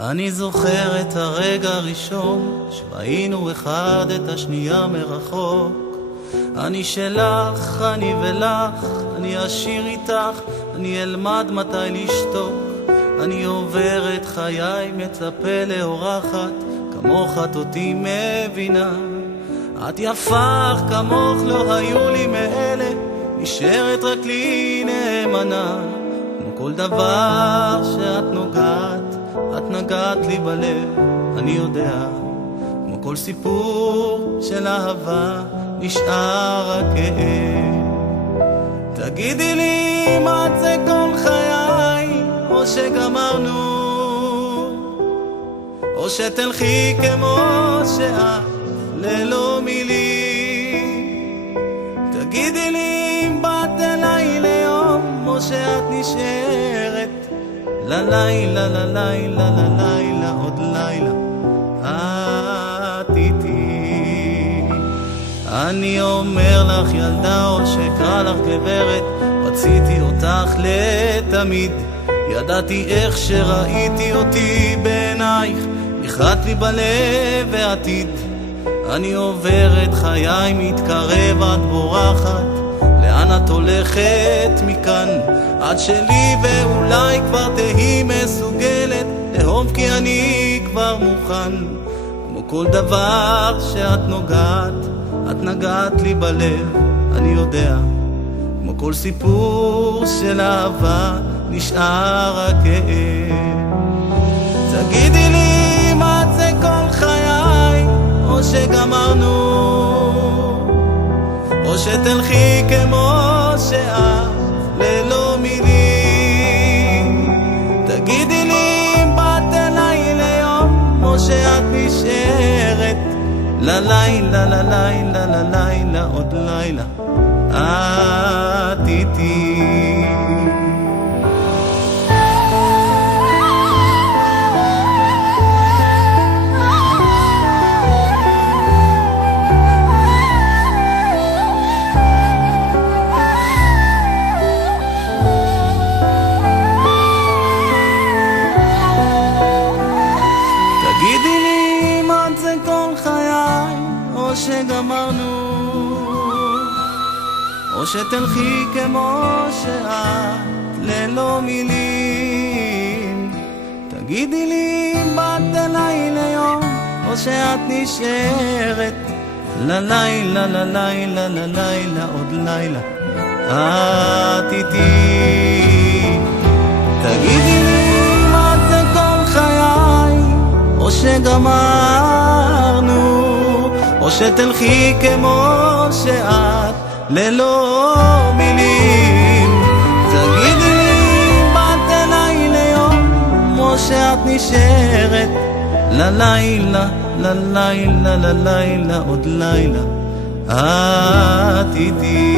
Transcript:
אני זוכר את הרגע הראשון שראינו אחד את השנייה מרחוק. אני שלך, אני ולך, אני אשיר איתך, אני אלמד מתי לשתוק. אני עובר את חיי, מצפה לאורחת, כמוך את אותי מבינה. את יפה כמוך לא היו לי מאלה, נשארת רק לי נאמנה. כמו כל דבר שאת נוגעת, את נגעת לי בלב, אני יודע. כמו כל סיפור של אהבה, נשאר רק כאב. תגידי לי אם את זה כל חיי, או שגמרנו, או שתלכי כמו שאת ללא מילים. תגידי לי אם באת אליי ליום, או שאת נשארת ללילה, ללילה, ללילה, עוד לילה את איתי. אני אומר לך ילדה, או שקרא לך גברת, רציתי אותך לתמיד. ידעתי איך שראיתי אותי בעינייך, נחרט לי בלב ועתיד. אני עובר את חיי, מתקרב, את בורחת. לאן את הולכת מכאן? את שלי ואולי כבר תהי מסוגלת לאהוב, כי אני כבר מוכן. כמו כל דבר שאת נוגעת, את נגעת לי בלב, אני יודע. כמו כל סיפור של אהבה, נשאר רק כאב. תגידי לי אם את זה כל חיי, או שגמרנו, או שתלכי כמו שאת ללא מילים. תגידי לי אם באת אליי ליום, או שאת נשארת ללילה, ללילה, ללילה, עוד לילה את איתי. תגידי לי אם את זה כל חיי, או שגמרנו, או שתלכי כמו שאת ללא מילים. תגידי לי אם באת אליי ליום, או שאת נשארת ללילה, ללילה, ללילה, עוד לילה את איתי. תגידי לי אם את זה כל חיי, או שגמרנו, או שתלכי כמו שאת ללא מילים. תגידי לי אם באת אליי ליום, או שאת נשארת ללילה, ללילה, ללילה, עוד לילה את איתי.